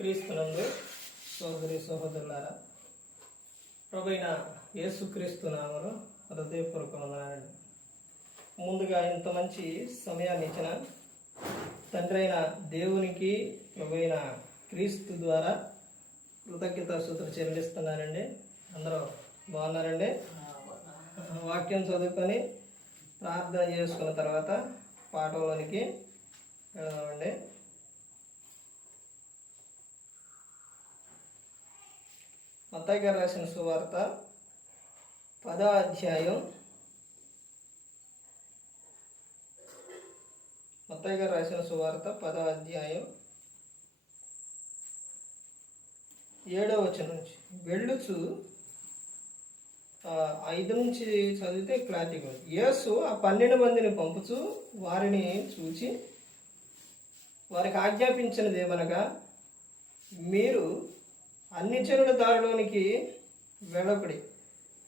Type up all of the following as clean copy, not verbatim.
క్రీస్తునందు సోదరి సహోదరులారా, ప్రభువైన యేసుక్రీస్తు నామములో హృదయపూర్వక వందనాలండి. ముందుగా ఇంత మంచి సమయాన్ని ఇచ్చిన తండ్రి అయిన దేవునికి ప్రభువైన క్రీస్తు ద్వారా కృతజ్ఞతాస్తుతులు చెల్లిస్తున్నానండి. అందరూ బాగున్నారండి? వాక్యం చదువుకొని ప్రార్థన చేసుకున్న తర్వాత పాఠంలోనికి వెళదామండి. మత్తయి గారు రాసిన సువార్త 10వ అధ్యాయం, మత్తయి గారు రాసిన సువార్త 10వ అధ్యాయం 7వ వచనం నుంచి వెళ్ళుచు 5 నుంచి చదివితే క్లారిటీగా ఉంది. యేసు ఆ 12 మందిని పంపుచు వారిని చూచి వారికి ఆజ్ఞాపించినది ఏమనగా, మీరు అన్ని జనుల దారిలోనికి వెళ్ళకుడి,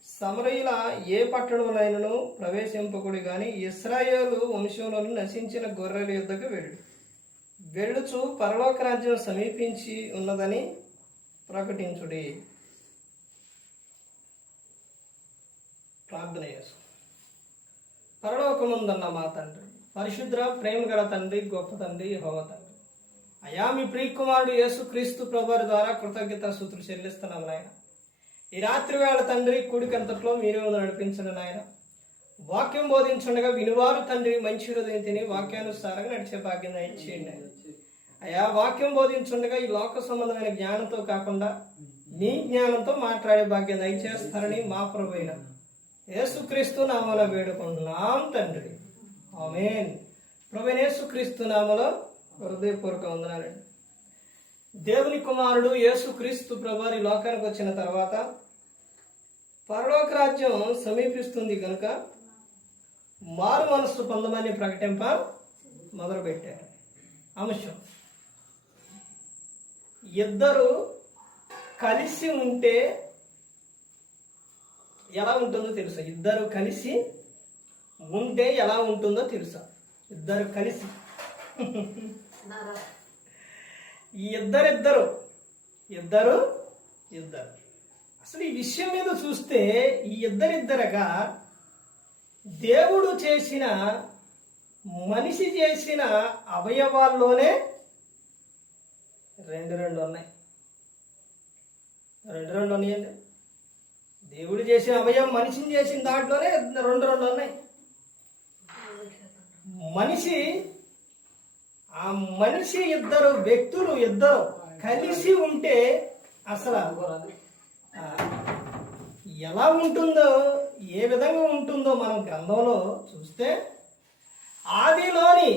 సమరయుల ఏ పట్టణంలోనైనను ప్రవేశింపకుడి, కానీ ఇశ్రాయేలు వంశంలోని నశించిన గొర్రెల యుద్ధకు వెళ్ళుచు పరలోక రాజ్యం సమీపించి ఉన్నదని ప్రకటించుడి. ప్రార్థన చేసు. పరలోకముందన్న మా తండ్రి, పరిశుద్ర ప్రేమ గల తండ్రి, గొప్ప తండ్రి, యెహోవా తండ్రి, అయా మీ ప్రియకుమారుడు యేసుక్రీస్తు ప్రభువారి ద్వారా కృతజ్ఞతాస్తుతులు చెల్లిస్తున్నాం నాయన. ఈ రాత్రి వేళ తండ్రి కూడికంతట్లో మీరే నడిపించండి నాయన. వాక్యం బోధించుండగా వినువారు తండ్రి మంచి హృదయం తిని వాక్యానుసారంగా నడిచే భాగ్యం ఇచ్చేయండి. అయా వాక్యం బోధించుండగా ఈ లోక సంబంధమైన జ్ఞానంతో కాకుండా మీ జ్ఞానంతో మాట్లాడే భాగ్యం దయచేస్తారని మా ప్రభువైన యేసుక్రీస్తు నామములో వేడుకుంటున్నాం తండ్రి, ఆమేన్. ప్రభువైన యేసుక్రీస్తు నామములో హృదయపూర్వక వందనాలండి. దేవుని కుమారుడు యేసుక్రీస్తు ప్రభువారి లోకానికి వచ్చిన తర్వాత పరలోక రాజ్యం సమీపిస్తుంది కనుక మారు మనస్సు పొందమని ప్రకటింప మొదలుపెట్టారు. అంశం, ఇద్దరు కలిసి ఉంటే ఎలా ఉంటుందో తెలుసా? ఇద్దరు కలిసి ఉంటే ఎలా ఉంటుందో తెలుసా? ఇద్దరు కలిసి ఈ ఇద్దరు అసలు ఈ విషయం మీద చూస్తే ఈ ఇద్దరిద్దరగా దేవుడు చేసిన, మనిషి చేసిన అవయవాల్లోనే రెండు ఉన్నాయి. రెండు ఉన్నాయండి. దేవుడు చేసిన అవయవం మనిషిని చేసిన దాంట్లోనే రెండు ఉన్నాయి. మనిషి ఇద్దరు వ్యక్తులు కలిసి ఉంటే అసలు ఎలా ఉంటుందో, ఏ విధంగా ఉంటుందో మనం గ్రంథంలో చూస్తే, ఆదిలోని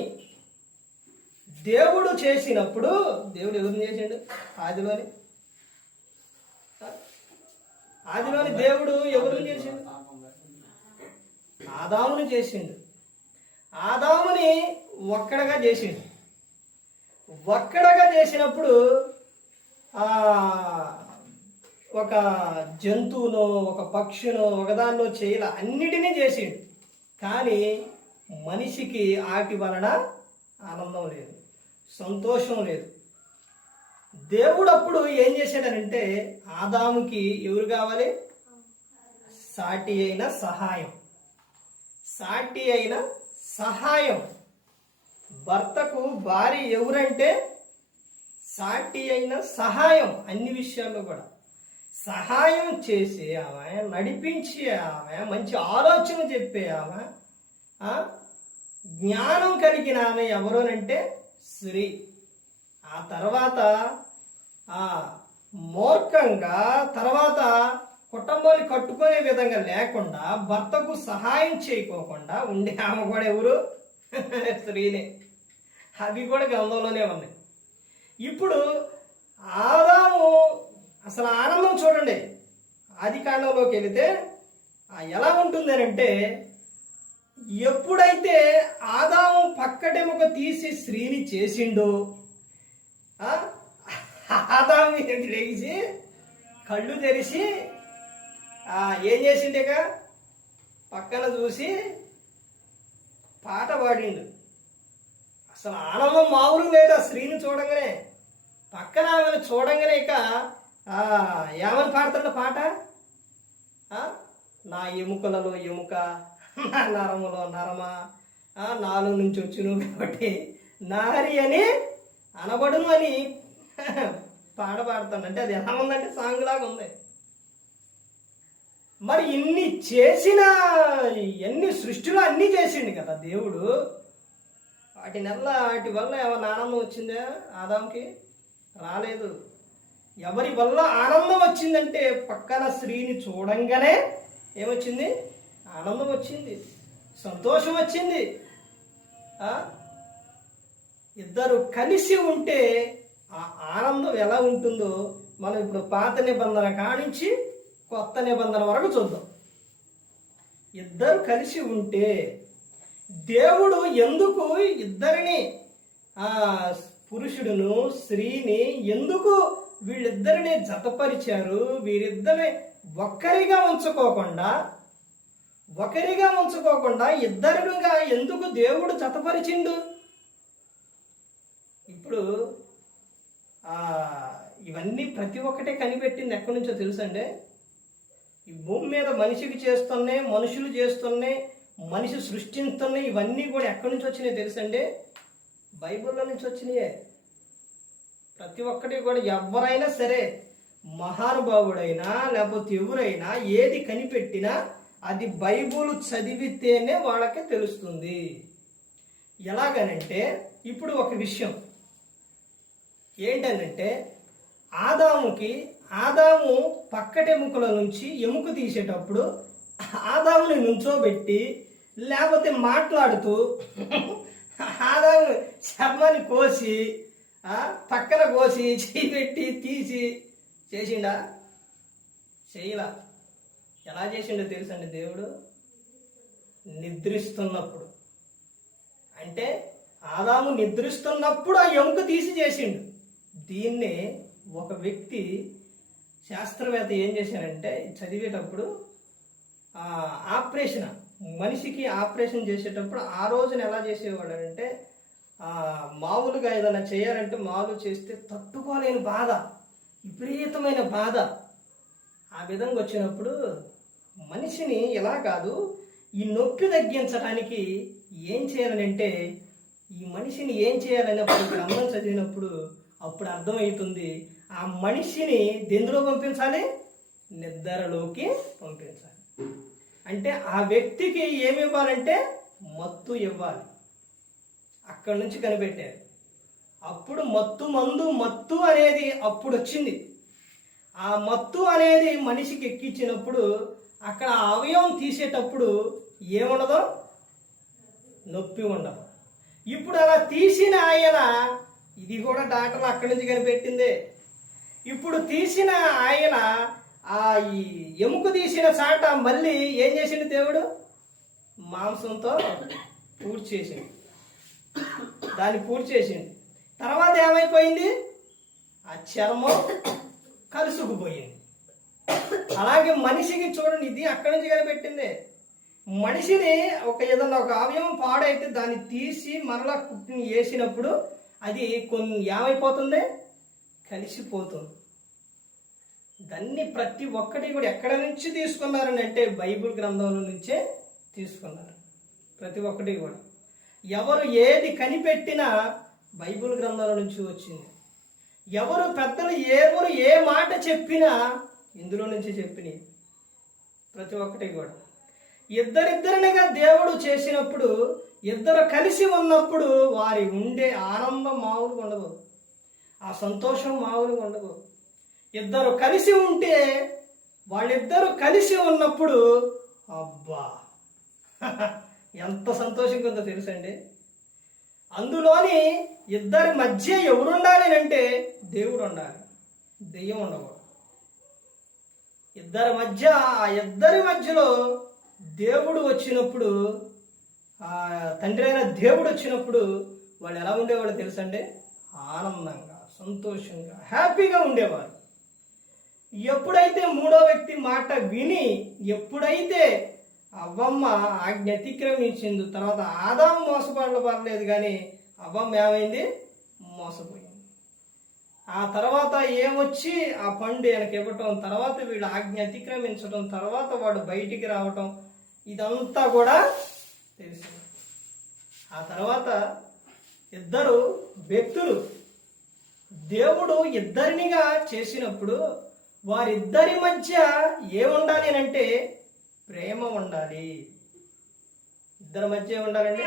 దేవుడు చేసినప్పుడు, దేవుడు ఎవరిని చేసిండు? ఆదిలోని దేవుడు ఎవరిని చేసిండు? ఆదాముని చేసిండు. ఆదాముని ఒక్కడగా చేసిండు. ఒక్కడగా చేసినప్పుడు ఒక జంతువునో ఒక పక్షినో ఒకదాన్నో చేయల, అన్నిటినీ చేసిండు. కానీ మనిషికి ఆటి వలన ఆనందం లేదు, సంతోషం లేదు. దేవుడు అప్పుడు ఏం చేశాడనంటే, ఆదాముకి ఎవరు కావాలి? సాటి అయిన సహాయం. భర్తకు భార్య ఎవరంటే సాటి అయిన సహాయం. అన్ని విషయాల్లో కూడా సహాయం చేసి ఆమె, నడిపించి ఆమె, మంచి ఆలోచన చెప్పే ఆమె, జ్ఞానం కలిగిన ఆమె ఎవరోనంటే స్త్రీ. ఆ తర్వాత మూర్ఖంగా, తర్వాత కుటుంబాన్ని కట్టుకునే విధంగా లేకుండా, భర్తకు సహాయం చేయకోకుండా ఉండే ఆమె కూడా ఎవరు? స్త్రీనే. అవి కూడా గ్రంథంలోనే ఉన్నాయి. ఇప్పుడు ఆదాము అసలు ఆనందం చూడండి. ఆది కాండంలోకి వెళితే ఎలా ఉంటుంది అంటే, ఎప్పుడైతే ఆదాము పక్కటెముక తీసి స్త్రీని చేసిండో, ఆదాము లేచి కళ్ళు తెరిచి ఏం చేసిండేక పక్కన చూసి పాట పాడిండు. అసలు ఆనందం మామూలు లేదు ఆ స్త్రీని చూడగానే. పక్కన ఆమెను చూడంగానే ఇక ఏమని పాడుతాడు పాట? నా ఎముకలలో ఎముక, నా నరములో నరమ, నాలో నుంచి వచ్చును కాబట్టి నారి అని అనబడును అని పాడతాడు. అంటే అది ఎలా ఉందంటే సాంగ్ లాగా ఉంది. మరి ఇన్ని చేసిన, ఎన్ని సృష్టిలో అన్నీ చేసిండు కదా దేవుడు. వాటి వల్ల ఏమైనా ఆనందం వచ్చిందా ఆదాంకి? రాలేదు. ఎవరి వల్ల ఆనందం వచ్చిందంటే పక్కన స్త్రీని చూడంగానే ఏమొచ్చింది? ఆనందం వచ్చింది, సంతోషం వచ్చింది. ఇద్దరు కలిసి ఉంటే ఆ ఆనందం ఎలా ఉంటుందో మనం ఇప్పుడు పాత నిబంధన కానించి కొత్త నిబంధన వరకు చూద్దాం. ఇద్దరు కలిసి ఉంటే దేవుడు ఎందుకు ఇద్దరిని, పురుషుడును స్త్రీని ఎందుకు వీళ్ళిద్దరిని జతపరిచారు? వీరిద్దరిని ఒకరిగా ఉంచుకోకుండా ఇద్దరుగా ఎందుకు దేవుడు జతపరిచిండు? ఇప్పుడు ఇవన్నీ ప్రతి ఒక్కటే కనిపెట్టింది ఎక్కడి నుంచో తెలుసండి. ఈ భూమి మీద మనిషికి చేస్తున్నాయి, మనుషులు చేస్తున్నాయి, మనిషి సృష్టిస్తున్నాయి. ఇవన్నీ కూడా ఎక్కడి నుంచి వచ్చినాయి తెలుసండి? బైబిల్లో నుంచి వచ్చినాయే. ప్రతి ఒక్కటి కూడా ఎవరైనా సరే, మహానుభావుడైనా లేకపోతే ఎవరైనా ఏది కనిపెట్టినా అది బైబిల్ చదివితేనే వాళ్ళకే తెలుస్తుంది. ఎలాగనంటే ఇప్పుడు ఒక విషయం ఏంటనంటే, ఆదాము పక్కటెముకల నుంచి ఎముక తీసేటప్పుడు ఆదాముని నుంచోబెట్టి లేకపోతే మాట్లాడుతూ ఆదాము చర్మాన్ని కోసి పక్కన కోసి చేయి పెట్టి తీసి చేసిండా? చేయలా. ఎలా చేసిండో తెలుసండి దేవుడు? నిద్రిస్తున్నప్పుడు. అంటే ఆదాము నిద్రిస్తున్నప్పుడు ఆ ఎముక తీసి చేసిండు. దీన్నే ఒక వ్యక్తి శాస్త్రవేత్త ఏం చేశారంటే, చదివేటప్పుడు ఆపరేషన్, మనిషికి ఆపరేషన్ చేసేటప్పుడు ఆ రోజున ఎలా చేసేవాడు అంటే, మామూలుగా ఏదైనా చేయాలంటే మామూలు చేస్తే తట్టుకోలేని బాధ, విపరీతమైన బాధ, ఆ విధంగా వచ్చినప్పుడు మనిషిని ఎలా కాదు, ఈ నొప్పి తగ్గించడానికి ఏం చేయాలనంటే, ఈ మనిషిని ఏం చేయాలన్నప్పుడు గ్రంథం చదివినప్పుడు అప్పుడు అర్థమవుతుంది. ఆ మనిషిని దేనిలో పంపించాలి? నిద్రలోకి పంపించాలి. అంటే ఆ వ్యక్తికి ఏమి ఇవ్వాలంటే మత్తు ఇవ్వాలి. అక్కడి నుంచి కనిపెట్టారు. అప్పుడు మత్తు అనేది అప్పుడు వచ్చింది. ఆ మత్తు అనేది మనిషికి ఎక్కించినప్పుడు అక్కడ అవయవం తీసేటప్పుడు ఏముండదో? నొప్పి ఉండదు. ఇప్పుడు అలా తీసిన ఆయన, ఇది కూడా డాక్టర్లు అక్కడి నుంచి కనిపెట్టిందే. ఇప్పుడు తీసిన ఆయన ఈ ఎముక తీసిన చాట మళ్ళీ ఏం చేసిండు దేవుడు? మాంసంతో పూర్తి చేసిండు. దాన్ని పూర్తి చేసిండు. తర్వాత ఏమైపోయింది? ఆ చర్మం కలుసుకుపోయింది. అలాగే మనిషికి చూడండి, ఇది అక్కడి నుంచి కనిపెట్టిందే. మనిషిని ఏదన్నా ఒక అవయవం పాడైతే దాన్ని తీసి మరలా కుట్టిని వేసినప్పుడు అది ఏమైపోతుంది? కలిసిపోతుంది. దాన్ని ప్రతి ఒక్కటి కూడా ఎక్కడ నుంచి తీసుకున్నారని అంటే బైబిల్ గ్రంథంలో నుంచే తీసుకున్నారు. ప్రతి ఒక్కటి కూడా ఎవరు ఏది కనిపెట్టినా బైబిల్ గ్రంథాల నుంచి వచ్చింది. ఎవరు పెద్దలు ఏ మాట చెప్పినా ఇందులో నుంచి చెప్పినాయి. ప్రతి ఒక్కటి కూడా ఇద్దరిద్దరినిగా దేవుడు చేసినప్పుడు, ఇద్దరు కలిసి ఉన్నప్పుడు వారి ఉండే ఆనందం మామూలుగా ఉండదు, ఆ సంతోషం మామూలుగా ఉండదు. ఇద్దరు కలిసి ఉంటే, వాళ్ళిద్దరూ కలిసి ఉన్నప్పుడు అబ్బా ఎంత సంతోషంగా ఉందో తెలుసండి. అందులోని ఇద్దరి మధ్య ఎవరుండాలి అంటే దేవుడు ఉండాలి, దెయ్యం ఉండకూడదు. ఇద్దరి మధ్యలో దేవుడు వచ్చినప్పుడు, తండ్రి అయిన దేవుడు వచ్చినప్పుడు వాళ్ళు ఎలా ఉండేవాళ్ళు తెలుసండి? ఆనందంగా, సంతోషంగా, హ్యాపీగా ఉండేవారు. ఎప్పుడైతే మూడో వ్యక్తి మాట విని, ఎప్పుడైతే అవ్వమ్మ ఆజ్ఞ అతిక్రమించింది, తర్వాత ఆదాము మోసపడలేదు కానీ అవ్వమ్మ ఏమైంది? మోసపోయింది. ఆ తర్వాత ఏమొచ్చి ఆ పండు ఆయనకి ఇవ్వటం, తర్వాత వీడు ఆజ్ఞ అతిక్రమించడం, తర్వాత వాడు బయటికి రావటం, ఇదంతా కూడా తెలిసింది. ఆ తర్వాత ఇద్దరు వ్యక్తులు దేవుడు ఇద్దరినిగా చేసినప్పుడు వారిద్దరి మధ్య ఏముండాలి అంటే ప్రేమ ఉండాలి. ఇద్దరి మధ్య ఏముండాలండి?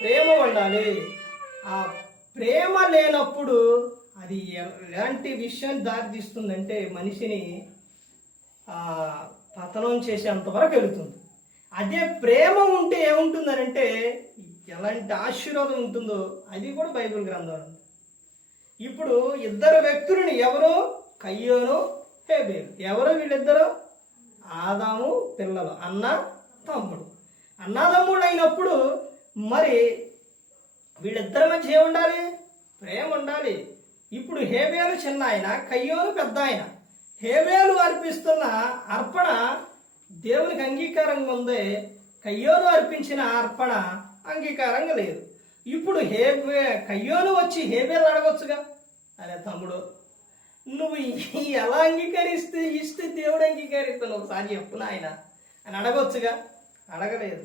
ప్రేమ ఉండాలి. ఆ ప్రేమ లేనప్పుడు అది ఎలాంటి విషయం దారితీస్తుందంటే మనిషిని పతనం చేసేంతవరకు వెళుతుంది. అదే ప్రేమ ఉంటే ఏముంటుందనంటే ఎలాంటి ఆశీర్వాదం ఉంటుందో అది కూడా బైబిల్ గ్రంథంలో ఉంది. ఇప్పుడు ఇద్దరు వ్యక్తులని, ఎవరు? కయ్యోను, హేబేలు. ఎవరు వీళ్ళిద్దరు? ఆదాము పిల్లలు, అన్న తమ్ముడు. అన్నదమ్ముడు అయినప్పుడు మరి వీళ్ళిద్దరి మధ్య ఏముండాలి? ప్రేమ ఉండాలి. ఇప్పుడు హేబేలు చిన్న ఆయన, కయ్యోను పెద్ద ఆయన. హేబేలు అర్పిస్తున్న అర్పణ దేవునికి అంగీకారంగా ఉంది, కయ్యోను అర్పించిన అర్పణ అంగీకారంగా లేదు. ఇప్పుడు కయ్యోను వచ్చి హేబేలు అడగొచ్చుగా, అరే తమ్ముడు నువ్వు ఎలా ఇస్తే దేవుడు అంగీకరిస్తాను, ఒకసారి చెప్పు నాయన అని అడగొచ్చుగా. అడగలేదు.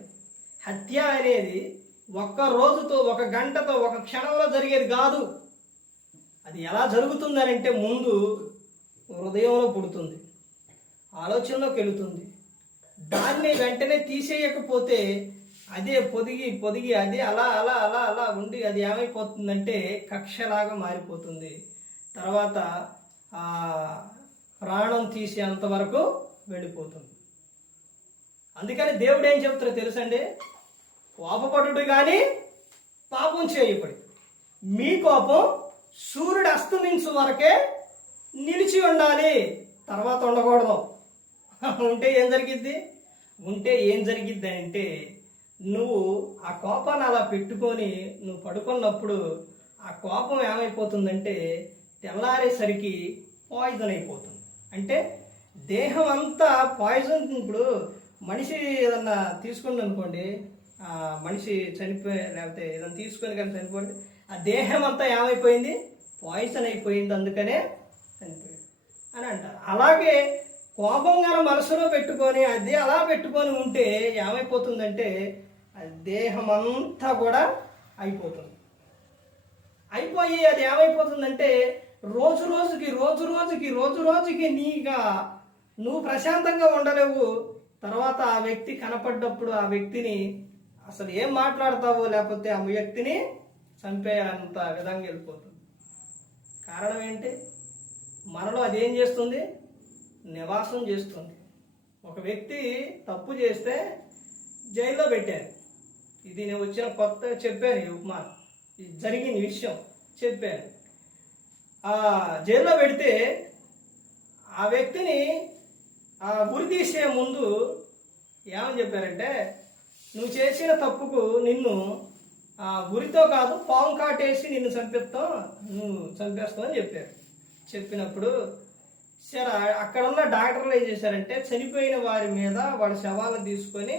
హత్య అనేది ఒక్క రోజుతో, ఒక గంటతో, ఒక క్షణంలో జరిగేది కాదు. అది ఎలా జరుగుతుంది అంటే ముందు హృదయంలో పుడుతుంది, ఆలోచనలోకి వెళుతుంది. దాన్ని వెంటనే తీసేయకపోతే అదే పొదిగి అదే అలా అలా అలా అలా ఉండి అది ఏమైపోతుందంటే కక్షలాగా మారిపోతుంది. తర్వాత ప్రాణం తీసేంతవరకు వెళ్ళిపోతుంది. అందుకని దేవుడు ఏం చెప్తారో తెలుసండి? కోపపడుడు కానీ పాపం చేయబడి, మీ కోపం సూర్యుడు అస్తమించు వరకే నిలిచి ఉండాలి, తర్వాత ఉండకూడదు. ఉంటే ఏం జరిగిద్ది అంటే నువ్వు ఆ కోపాన్ని అలా పెట్టుకొని నువ్వు పడుకున్నప్పుడు ఆ కోపం ఏమైపోతుందంటే తెల్లారేసరికి పాయిజన్ అయిపోతుంది. అంటే దేహం అంతా పాయిజన్. ఇప్పుడు మనిషి ఏదన్నా తీసుకుంది అనుకోండి, మనిషి చనిపోయి లేకపోతే ఏదైనా తీసుకొని కానీ చనిపోతే ఆ దేహం అంతా ఏమైపోయింది? పాయిజన్ అయిపోయింది, అందుకనే చనిపోయింది అని అంటారు. అలాగే కోపం గాన మనసులో పెట్టుకొని అది అలా పెట్టుకొని ఉంటే ఏమైపోతుందంటే అది దేహం అంతా కూడా అయిపోయి అది ఏమైపోతుందంటే రోజు రోజుకి నువ్వు ప్రశాంతంగా ఉండలేవు. తర్వాత ఆ వ్యక్తి కనపడ్డప్పుడు ఆ వ్యక్తిని అసలు ఏం మాట్లాడతావో, లేకపోతే ఆ వ్యక్తిని చంపేంత విధంగా వెళ్ళిపోతుంది. కారణం ఏంటి? మనలో అదేం చేస్తుంది? నివాసం చేస్తుంది. ఒక వ్యక్తి తప్పు చేస్తే జైల్లో పెట్టారు. ఇది నేను వచ్చిన కొత్త చెప్పాను, ఈ ఉపమానం జరిగిన విషయం చెప్పాను. ఆ జైల్లో పెడితే ఆ వ్యక్తిని ఉరి తీసే ముందు ఏమని చెప్పారంటే, నువ్వు చేసిన తప్పుకు నిన్ను ఉరితో కాదు పాము కాటేసి నిన్ను చంపేస్తావు అని చెప్పారు. చెప్పినప్పుడు సరే అక్కడ ఉన్న డాక్టర్లు ఏం చేశారంటే చనిపోయిన వారి మీద వాళ్ళ శవాలను తీసుకొని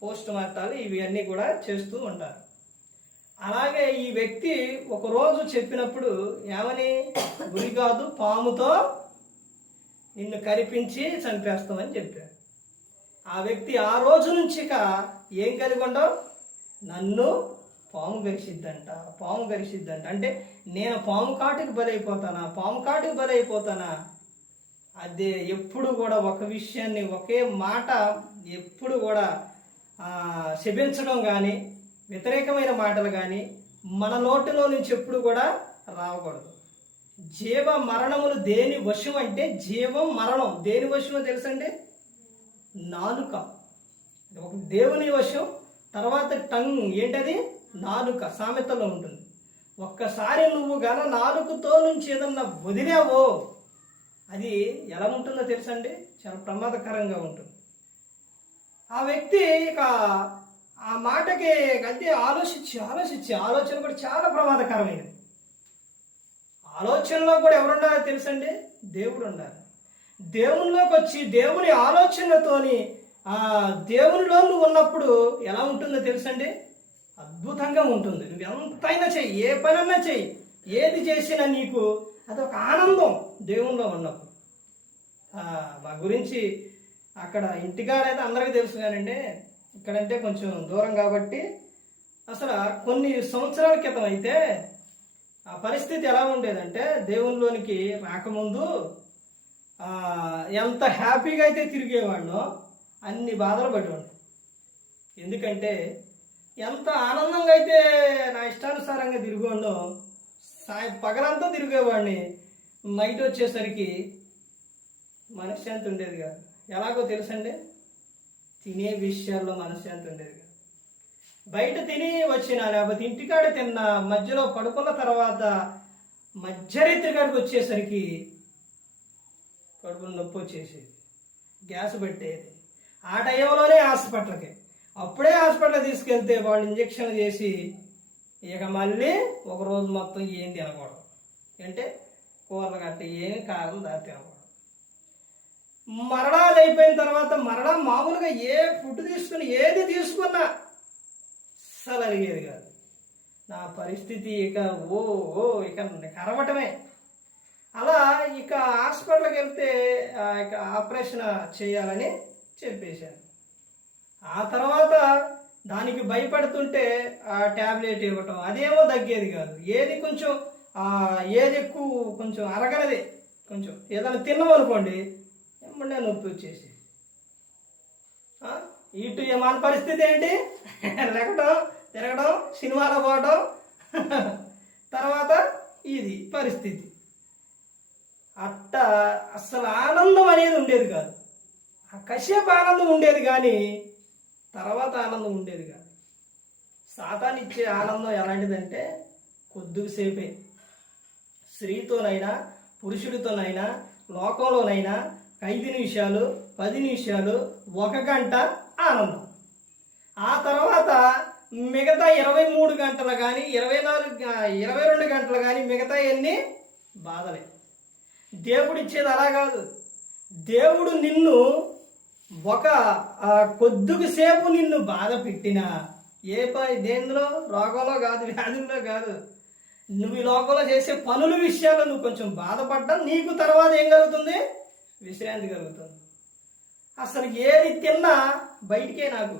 పోస్ట్ మార్టాలు ఇవన్నీ కూడా చేస్తూ ఉంటారు. అలాగే ఈ వ్యక్తి ఒకరోజు చెప్పినప్పుడు ఏమని, ఉరి కాదు పాముతో నిన్ను కరిపించి చంపేస్తామని చెప్పారు. ఆ వ్యక్తి ఆ రోజు నుంచి ఏం కలిగి ఉండవు? నన్ను పాము గరిసిద్దంట. అంటే నేను పాము కాటుకు బలైపోతానా? అదే ఎప్పుడు కూడా ఒక విషయాన్ని, ఒకే మాట ఎప్పుడు కూడా శపించడం కానీ వ్యతిరేకమైన మాటలు కానీ మన నోటిలో నుంచి ఎప్పుడు కూడా రాకూడదు. జీవ మరణములు దేని వశం అంటే, జీవం మరణం దేని వశమో తెలుసండి? నాలుక. ఒక దేవుని వశం. తర్వాత టంగ్ ఏంటది? నాలుక. సామెతలో ఉంటుంది. ఒక్కసారి నువ్వు గన నాలుకతో నుంచి ఏదన్నా వదిలేవో అది ఎలా ఉంటుందో తెలుసండి? చాలా ప్రమాదకరంగా ఉంటుంది. ఆ వ్యక్తి ఇక ఆ మాటకి అదే ఆలోచన కూడా చాలా ప్రమాదకరమైనది. ఆలోచనలో కూడా ఎవరుండాలో తెలుసండి? దేవుడు ఉండాలి. దేవునిలోకి వచ్చి దేవుని ఆలోచనలతోని దేవునిలో నువ్వు ఉన్నప్పుడు ఎలా ఉంటుందో తెలుసండి? అద్భుతంగా ఉంటుంది. నువ్వు ఎంతైనా చెయ్యి, ఏ పనన్నా చెయ్యి, ఏది చేసినా నీకు అదొక ఆనందం దేవుల్లో ఉన్నప్పుడు. మా గురించి అక్కడ ఇంటికాడైతే అందరికీ తెలుసు కానండి, ఇక్కడంటే కొంచెం దూరం కాబట్టి అసలు కొన్ని సంవత్సరాల క్రితం అయితే ఆ పరిస్థితి ఎలా ఉండేదంటే, దేవునిలోనికి రాకముందు ఎంత హ్యాపీగా అయితే తిరిగేవాడినో అన్ని బాధలు పడేవాడిని. ఎందుకంటే ఎంత ఆనందంగా అయితే నా ఇష్టానుసారంగా తిరిగేవాడినో పగలంతా తిరిగేవాడిని, నైట్ వచ్చేసరికి మనశ్శాంతి ఉండేది కాదు. ఎలాగో తెలుసండి, తినే విషయాల్లో మనశ్శాంతి ఉండేది కాదు. బయట తిని వచ్చినా లేకపోతే ఇంటికాడ తిన్నా, మధ్యలో పడుకున్న తర్వాత మధ్యరాత్రి కాడికి వచ్చేసరికి కడుపులో నొప్పి వచ్చేసేది, గ్యాస్ పెట్టేది. ఆ టైంలోనే హాస్పిటల్కి, అప్పుడే హాస్పిటల్ తీసుకెళ్తే వాళ్ళు ఇంజక్షన్ చేసి ఇక మళ్ళీ ఒక రోజు మొత్తం ఏం తినకూడదు, అంటే కూరలు గట్ట ఏమి కారం దారి తినకూడదు. మరణాలు అయిపోయిన తర్వాత మరణ మామూలుగా ఏ ఫుడ్ తీసుకుని ఏది తీసుకున్నా అస్సలు అరిగేది కాదు. నా పరిస్థితి ఇక ఇక కరవటమే. అలా ఇక హాస్పిటల్కి వెళ్తే ఇక ఆపరేషన్ చేయాలని చెప్పేశాను. ఆ తర్వాత దానికి భయపడుతుంటే ఆ ట్యాబ్లెట్ ఇవ్వటం, అదేమో తగ్గేది కాదు. ఏది కొంచెం ఏది ఎక్కువ కొంచెం అరగనది, కొంచెం ఏదైనా తిన్నామనుకోండి ఏమన్నా నొప్పి వచ్చేసి ఇటు మన పరిస్థితి ఏంటి, లెగటం తిరగడం సినిమాలో పోవడం, తర్వాత ఇది పరిస్థితి. అట్ట అస్సలు ఆనందం అనేది ఉండేది కాదు. ఆ కసేపు ఆనందం ఉండేది కానీ తర్వాత ఆనందం ఉండేది కాదు. సాతాను ఇచ్చే ఆనందం ఎలాంటిదంటే కొద్దిసేపే. స్త్రీతోనైనా పురుషుడితోనైనా లోకంలోనైనా 5 నిమిషాలు 10 నిమిషాలు 1 గంట ఆనందం. ఆ తర్వాత మిగతా 23 గంటలు కానీ 22 గంటలు కానీ మిగతా ఎన్ని బాధలే. దేవుడు ఇచ్చేది అలా కాదు. దేవుడు నిన్ను ఒక కొద్దిగా సేపు నిన్ను బాధ పెట్టినా దేనిలో రోగంలో కాదు, వ్యాధుల్లో కాదు, నువ్వు ఈ లోకంలో చేసే పనుల విషయాల్లో నువ్వు కొంచెం బాధపడ్డా నీకు తర్వాత ఏం కలుగుతుంది, విశ్రాంతి కలుగుతుంది. అసలు ఏది తిన్నా బయటికే, నాకు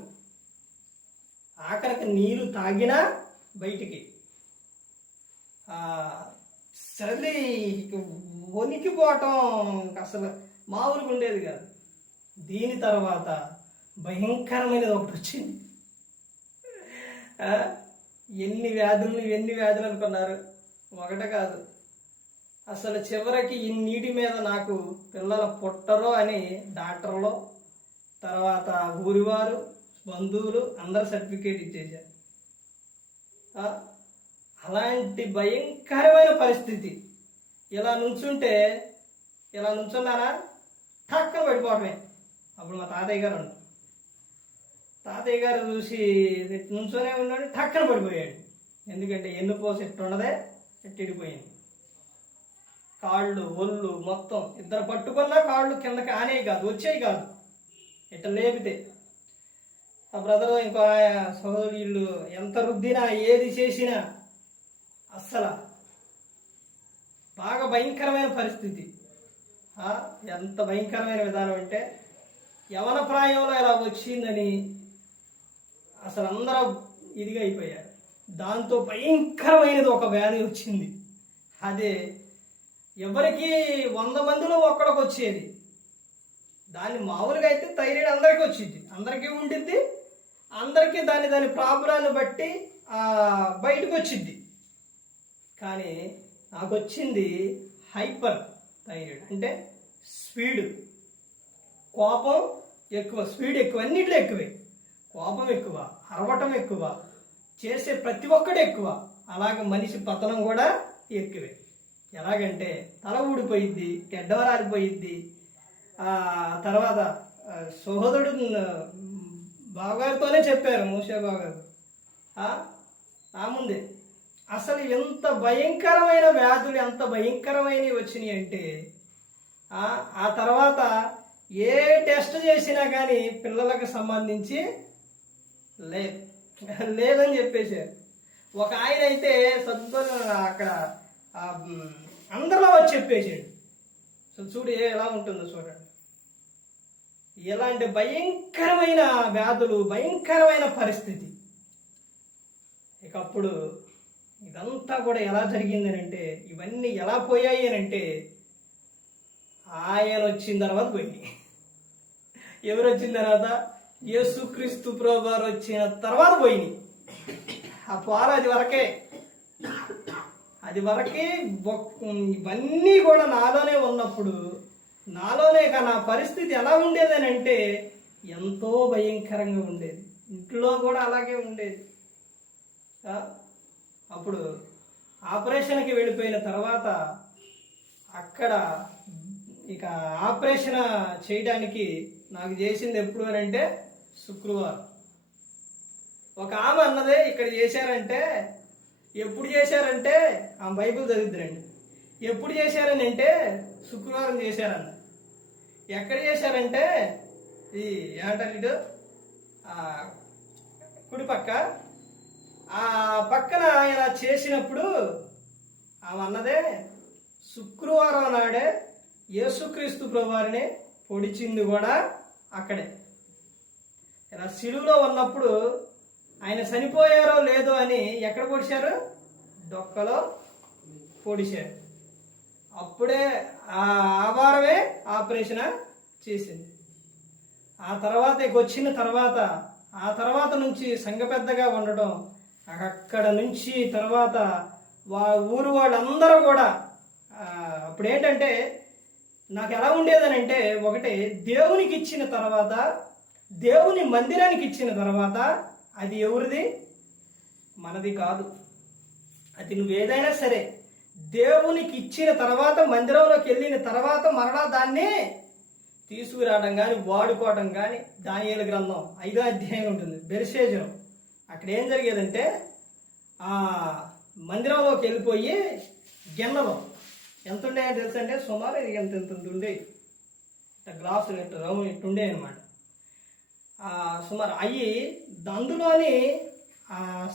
ఆఖరికి నీరు తాగినా బయటికి, చలి వణికిపోవటం అసలు మామూలుగా ఉండేది కాదు. దీని తర్వాత భయంకరమైనది ఒకటి వచ్చింది. ఎన్ని వ్యాధులు అనుకున్నారు, ఒకటే కాదు. అసలు చివరికి ఇన్నిటి మీద నాకు పిల్లలు పుట్టరో అని డాక్టర్లు, తర్వాత ఊరివారు, బంధువులు అందరు సర్టిఫికేట్ ఇచ్చేశారు. అలాంటి భయంకరమైన పరిస్థితి. ఇలా నుంచున్నానా టక్కన పడిపోవటమే. అప్పుడు మా తాతయ్య గారు ఉన్నారు. తాతయ్య గారు చూసి నుంచోనే ఉన్నాడు, టక్కన పడిపోయాడు. ఎందుకంటే ఎన్నుపోసి ఎట్టుండదే ఎట్టిడిపోయింది. కాళ్ళు ఒళ్ళు మొత్తం ఇద్దరు పట్టుకున్నా కాళ్ళు కిందకి ఆనేవి కాదు, వచ్చేవి కాదు. ఇట్లా లేపితే ఆ బ్రదరు ఇంకో సహోదరులు ఎంత రుద్దినా ఏది చేసినా అస్సలు బాగా భయంకరమైన పరిస్థితి. ఎంత భయంకరమైన విధానం అంటే యవన ప్రాయంలో ఇలా వచ్చిందని అసలు అందరూ ఇదిగా అయిపోయారు. దాంతో భయంకరమైనది ఒక వ్యాధి వచ్చింది. అదే ఎవరికి 100 మందిలో ఒక్కడికి వచ్చేది. దాన్ని మామూలుగా అయితే థైరాయిడ్ అందరికీ వచ్చింది, అందరికీ ఉండిద్ది, అందరికీ దాని ప్రాబ్లాన్ని బట్టి బయటకు వచ్చింది. కానీ నాకు వచ్చింది హైపర్ థైరాయిడ్. అంటే స్పీడ్, కోపం ఎక్కువ, స్పీడ్ ఎక్కువ, అన్నిట్లో ఎక్కువే. కోపం ఎక్కువ, అరవటం ఎక్కువ, చేసే ప్రతి ఒక్కటి ఎక్కువ. అలాగే మనిషి పతనం కూడా ఎక్కువే. ఎలాగంటే తల ఊడిపోయిద్ది, గెడ్డవరాలిపోయిద్ది. తర్వాత సహోదరుడు బావగారితోనే చెప్పారు, మూసే బావగారు ఆ ముందే. అసలు ఎంత భయంకరమైన వ్యాధులు, ఎంత భయంకరమైనవి వచ్చినాయి అంటే ఆ తర్వాత ఏ టెస్ట్ చేసినా కానీ పిల్లలకు సంబంధించి లేదని చెప్పేశారు. ఒక ఆయన అయితే అక్కడ అందరిలో వచ్చి చెప్పేసాడు. సో చూడు ఎలా ఉంటుందో చూడండి. ఎలాంటి భయంకరమైన వ్యాధులు, భయంకరమైన పరిస్థితి. ఇక అప్పుడు ఇదంతా కూడా ఎలా జరిగిందని అంటే, ఇవన్నీ ఎలా పోయాయి అని అంటే, ఆయన వచ్చిన తర్వాత పోయినాయి. ఎవరు వచ్చిన తర్వాత? యేసుక్రీస్తు ప్రభువారు వచ్చిన తర్వాత పోయినాయి. ఆ పోర అది వరకే ఇవన్నీ కూడా నాలోనే ఉన్నప్పుడు, నాలోనే నా పరిస్థితి ఎలా ఉండేదని అంటే ఎంతో భయంకరంగా ఉండేది. ఇంట్లో కూడా అలాగే ఉండేది. అప్పుడు ఆపరేషన్కి వెళ్ళిపోయిన తర్వాత అక్కడ ఇక ఆపరేషన్ చేయడానికి నాకు చేసింది ఎప్పుడు అని అంటే శుక్రవారం. ఒక ఆమె అన్నదే ఇక్కడ చేశారంటే, ఎప్పుడు చేశారంటే ఆ బైబిల్ చదివిద్దండి. ఎప్పుడు చేశారని అంటే శుక్రవారం చేశారన్న. ఎక్కడ చేశారంటే ఈ ఏమంటారు ఇటు కుడి పక్క, ఆ పక్కన ఇలా చేసినప్పుడు ఆమె అన్నదే శుక్రవారం నాడే యేసుక్రీస్తు ప్రభువారిని పొడిచింది కూడా అక్కడే. ఇలా సిలువలో ఉన్నప్పుడు ఆయన చనిపోయారో లేదో అని ఎక్కడ పొడిచారు? డొక్కలో పొడిచారు. అప్పుడే ఆ వారమే ఆపరేషన్ చేసింది. ఆ తర్వాత వచ్చిన తర్వాత, ఆ తర్వాత నుంచి సంఘ పెద్దగా ఉండడం, అక్కడ నుంచి తర్వాత ఊరు వాళ్ళందరూ కూడా అప్పుడు ఏంటంటే నాకు ఎలా ఉండేదని అంటే, ఒకటి దేవునికి ఇచ్చిన తర్వాత, దేవుని మందిరానికి ఇచ్చిన తర్వాత అది ఎవరిది? మనది కాదు. అది నువ్వేదైనా సరే దేవునికి ఇచ్చిన తర్వాత, మందిరంలోకి వెళ్ళిన తర్వాత మరలా దాన్ని తీసుకురావడం కానీ వాడుకోవడం కానీ. దానియేలు గ్రంథం 5వ అధ్యాయం ఉంటుంది, బెల్షెజరు. అక్కడ ఏం జరిగేదంటే మందిరంలోకి వెళ్ళిపోయి గిన్నెలో ఎంత ఉండేయో తెలుసు అంటే సుమారు ఇది ఎంత ఉండే గ్లాసులు ఇట్టుండే అనమాట. సుమారు అయ్యి అందులోని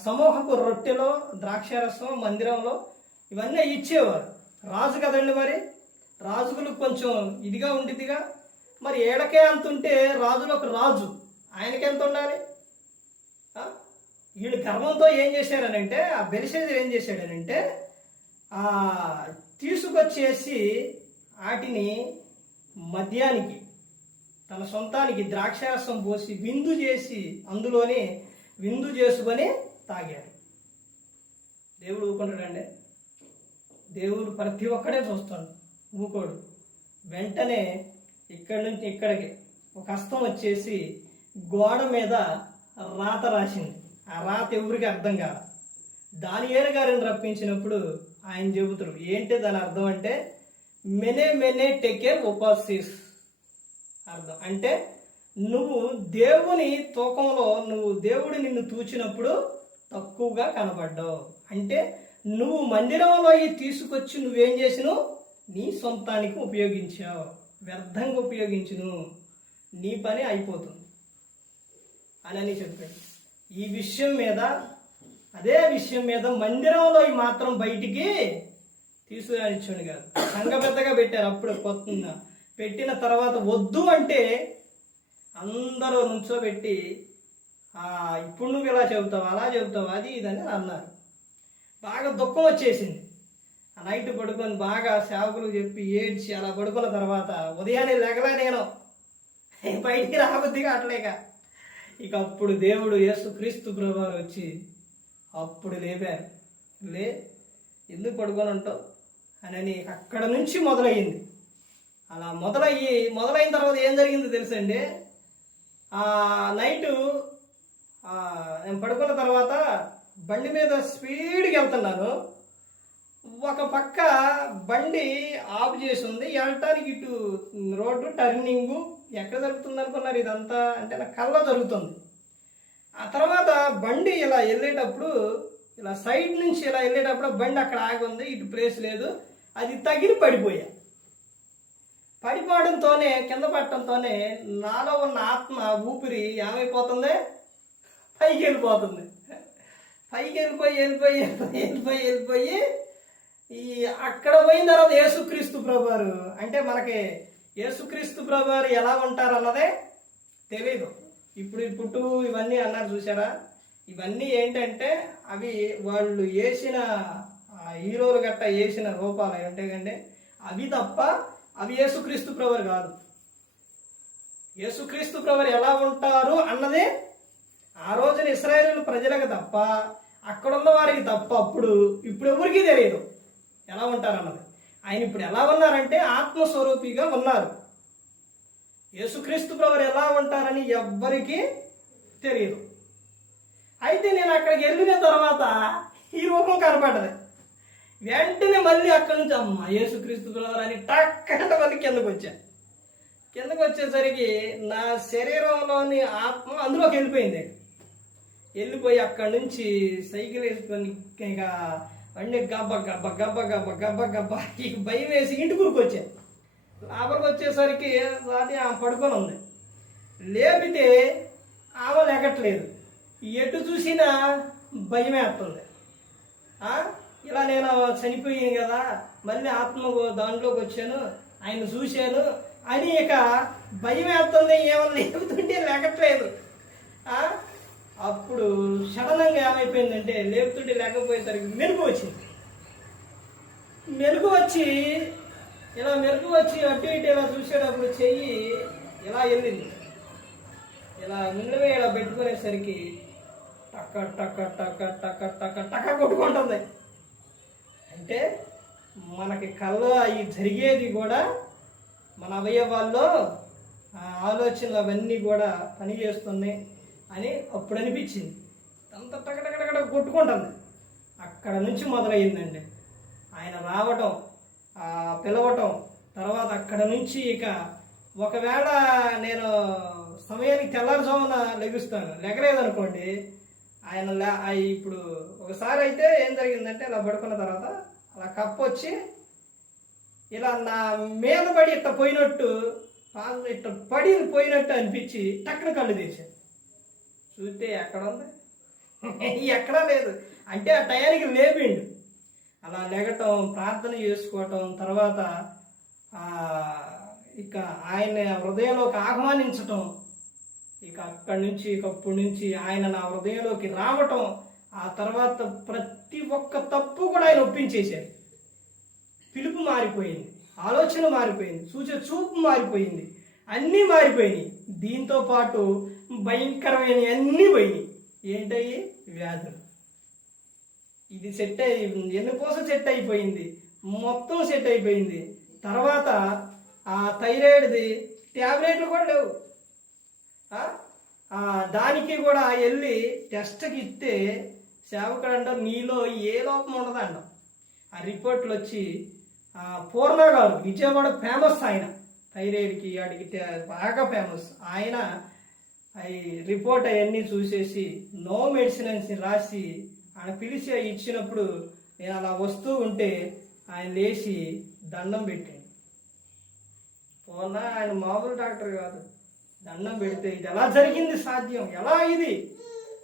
సమూహపు రొట్టెలో ద్రాక్షారసం మందిరంలో ఇవన్నీ ఇచ్చేవారు. రాజు కదండి, మరి రాజులకు కొంచెం ఇదిగా ఉండిదిగా. మరి ఏడకే అంత ఉంటే రాజులు ఒక రాజు, ఆయనకి ఎంత ఉండాలి? వీళ్ళు గర్వంతో ఏం చేశారనంటే, ఆ బెల్షెజరు ఏం చేశాడనంటే తీసుకొచ్చేసి వాటిని మద్యానికి, తన సొంతానికి ద్రాక్షారసం పోసి విందు చేసి అందులోనే విందు చేసుకొని తాగాడు. దేవుడు ఊరుకుంటాడండి? దేవుడు ప్రతి ఒక్కడే చూస్తాడు, ఊకోడు. వెంటనే ఇక్కడి నుంచి ఇక్కడికి ఒక హస్తం వచ్చేసి గోడ మీద రాత రాసింది. ఆ రాత ఎవరికి అర్థం కాదు. దానియేలు గారిని రప్పించినప్పుడు ఆయన చెబుతారు ఏంటి దాని అర్థం అంటే, మెనే టెకెల్ ఉపాసిస్ అర్థం. అంటే నువ్వు దేవుని తూకంలో, నువ్వు దేవుడు నిన్ను తూచినప్పుడు తక్కువగా కనబడ్డావు. అంటే నువ్వు మందిరంలో తీసుకొచ్చి నువ్వేం చేసినావు? నీ సొంతానికి ఉపయోగించావు, వ్యర్థంగా ఉపయోగించును, నీ పని అయిపోతుంది అని చెప్పాడు. ఈ విషయం మీద, అదే విషయం మీద మందిరంలో మాత్రం బయటికి తీసుకురానిచ్చాడు కాదు. సంఘ పెద్దగా పెట్టారు. అప్పుడు కొత్తగా పెట్టిన తర్వాత వద్దు అంటే అందరూ నుంచోబెట్టి ఇప్పుడు నువ్వు ఇలా చెబుతావు, అలా చెబుతావు, అది ఇదని అన్నారు. బాగా దుఃఖం వచ్చేసింది. ఆ నైట్ పడుకొని బాగా సేవకులు చెప్పి ఏడ్చి అలా పడుకున్న తర్వాత ఉదయాన్నే లేకలే నేను బయటికి రాబుద్దిగా అట్లేక. ఇక అప్పుడు దేవుడు యేసుక్రీస్తు ప్రభువారు వచ్చి అప్పుడు లేపారు. ఎందుకు పడుకొని ఉంటావు అని అక్కడ నుంచి మొదలయ్యింది. అలా మొదలైన తర్వాత ఏం జరిగిందో తెలుసండి. నైటు నేను పడుకున్న తర్వాత బండి మీద స్పీడ్గా వెళ్తున్నాను. ఒక పక్క బండి ఆఫ్ చేసి ఉంది, వెళ్ళటానికి ఇటు రోడ్డు టర్నింగు ఎక్కడ జరుగుతుంది అనుకున్నారు. ఇదంతా అంటే నా కళ్ళ జరుగుతుంది. ఆ తర్వాత బండి ఇలా వెళ్ళేటప్పుడు, ఇలా సైడ్ నుంచి ఇలా వెళ్ళేటప్పుడు బండి అక్కడ ఆగి ఉంది, ఇటు ప్లేస్ లేదు. అది తగిలి పడిపోయా. పడిపోవడంతోనే, కింద పడటంతోనే నాలో ఉన్న ఆత్మ ఊపిరి ఏమైపోతుంది? పైకి వెళ్ళిపోతుంది. పైకి వెళ్ళిపోయి ఈ అక్కడ పోయిన తర్వాత యేసుక్రీస్తు ప్రభువారు అంటే మనకి యేసుక్రీస్తు ప్రభువారు ఎలా ఉంటారు అన్నదే తెలీదు. ఇప్పుడు ఈ పుట్టు ఇవన్నీ అన్నారు చూసారా, ఇవన్నీ ఏంటంటే అవి వాళ్ళు వేసిన హీరోలు గట్ట వేసిన రూపాలు ఏంటంటే అవి తప్ప అవి యేసుక్రీస్తు ప్రభువారు కాదు. యేసుక్రీస్తు ప్రభువారు ఎలా ఉంటారు అన్నదే ఆ రోజున ఇశ్రాయేలు ప్రజలకు తప్ప అక్కడున్న వారికి తప్ప ఇప్పుడు ఎవరికీ తెలియదు ఎలా ఉంటారన్నది. ఆయన ఇప్పుడు ఎలా ఉన్నారంటే ఆత్మస్వరూపిగా ఉన్నారు. యేసుక్రీస్తు ప్రభువారు ఎలా ఉంటారని ఎవ్వరికీ తెలియదు. అయితే నేను అక్కడికి వెళ్ళిన తర్వాత ఈ రూపం కనపడ్డది. వెంటనే మళ్ళీ అక్కడి నుంచి అమ్మ యేసుక్రీస్తు ప్రభువారు అని టక్కన మళ్ళీ కిందకు వచ్చేసరికి నా శరీరంలోని ఆత్మ అందులోకి వెళ్ళిపోయి అక్కడి నుంచి సైకిల్ వేసుకొని ఇక అన్నీ గబ్బ గబ్బ గబ్బ గబ్బ గబ్బ గబ్బ ఇక భయం వేసి ఇంటికి వచ్చాను. లోపలికి వచ్చేసరికి అది ఆమె పడుకొని ఉంది. లేపితే ఆమె లెగట్లేదు. ఎటు చూసినా భయం వేస్తుంది. ఇలా నేను చనిపోయాను కదా, మళ్ళీ ఆత్మ దాంట్లోకి వచ్చాను, ఆయన చూశాను అని ఇక భయం వేస్తుంది. ఏమన్నా లేపుతుంటే లేకట్లేదు. అప్పుడు సడన్గా ఏమైపోయిందంటే లేపుతుంటే లేకపోయేసరికి మెరుగు వచ్చి అటు ఇటు ఇలా చూసేటప్పుడు చెయ్యి ఇలా వెళ్ళింది. ఇలా మింగడమే ఇలా పెట్టుకునేసరికి టక్క టక్క టక్క టక్క టక్క టక్క కొట్టుకుంటుంది. అంటే మనకి కళ్ళు అవి జరిగేది కూడా మన అవయవాల్లో ఆలోచనలు అవన్నీ కూడా పనిచేస్తున్నాయి అని అప్పుడు అనిపించింది. అంత టకటకటకట కొట్టుకుంటుంది. అక్కడ నుంచి మొదలయ్యిందండి ఆయన రావటం, పిలవటం. తర్వాత అక్కడ నుంచి ఇక ఒకవేళ నేను సమయానికి తెల్లారుజామున లెగుస్తాను, లెగలేదనుకోండి ఆయన ఇప్పుడు ఒకసారి అయితే ఏం జరిగిందంటే ఇలా పడుకున్న తర్వాత అలా కప్పు వచ్చి ఇలా నా మీద పడి ఇట్ట పోయినట్టు పోయినట్టు అనిపించి టక్కున కళ్ళు తెచ్చాను. చూస్తే ఎక్కడ ఉంది, ఎక్కడా లేదు. అంటే ఆ టయానికి లేపిండు. అలా లెగటం, ప్రార్థన చేసుకోవటం, తర్వాత ఇక ఆయన హృదయంలోకి ఆహ్వానించటం, ఇక అక్కడి నుంచి అప్పటి నుంచి ఆయన నా హృదయంలోకి రావటం, ఆ తర్వాత ప్రతి ఒక్క తప్పు కూడా ఆయన ఒప్పించేశారు. పిలుపు మారిపోయింది, ఆలోచన మారిపోయింది, చూసే చూపు మారిపోయింది, అన్నీ మారిపోయినాయి. దీంతో పాటు భయంకరమైన అన్నీ పోయినాయి. ఏంటయ్యి? వ్యాధులు. ఇది సెట్ ఎన్నుకోసం సెట్ అయిపోయింది, మొత్తం సెట్ అయిపోయింది. తర్వాత ఆ థైరాయిడ్ది ట్యాబ్లెట్లు కూడా లేవు. దానికి కూడా వెళ్ళి టెస్ట్కి ఇస్తే సేవకుడు అంటారు నీలో ఏ లోపం ఉండదంట. ఆ రిపోర్ట్లు వచ్చి పూర్ణ గారు విజయవాడ ఫేమస్, ఆయన థైరాయిడ్కి అడిగితే బాగా ఫేమస్. ఆయన ఈ రిపోర్ట్ అవన్నీ చూసేసి నో మెడిసిన్ అని రాసి ఆయన పిలిచి ఇచ్చినప్పుడు నేను అలా వస్తూ ఉంటే ఆయన లేచి దండం పెట్టాడు. పోనా ఆయన మామూలు డాక్టర్ కాదు. దండం పెడితే ఇది ఎలా జరిగింది సాధ్యం, ఎలా ఇది